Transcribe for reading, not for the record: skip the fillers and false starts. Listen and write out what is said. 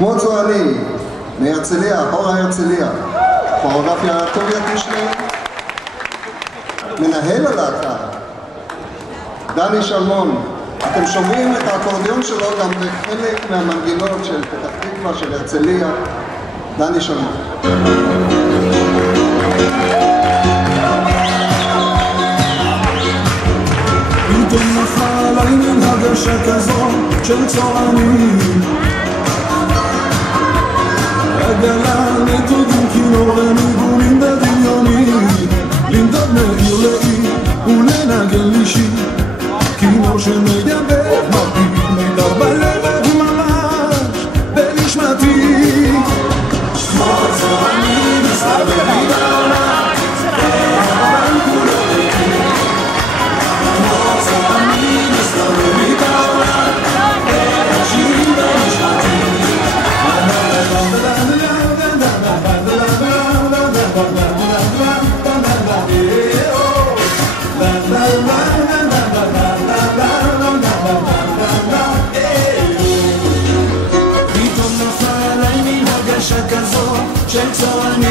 כמו צועני, מהרצליה, אורה הרצליה, כוריאוגרפיה טוביה טישלר, מנהל הלהקה, דני שלמון. אתם שומעים את האקורדיון שלו גם בחלק מהמנגינות של פתח תקווה, של הרצליה, דני שלמון. פתאום נפל עליי מן הרגשה כזו של צוענים, עגלה נתודים כינור וניגונים בדמיונים, לנדוד מעיר לעיר ולנגן לי שיר, כינור שמדבר מרביט מיתר בלב ממש בנשמתי, כמו צוענים מסתובבים בעולם והעולם כולו דתי, כמו צוענים מסתובבים בעולם והשירים בנשמתי. פתאום נפל עליי מן הרגשה כזו של צועני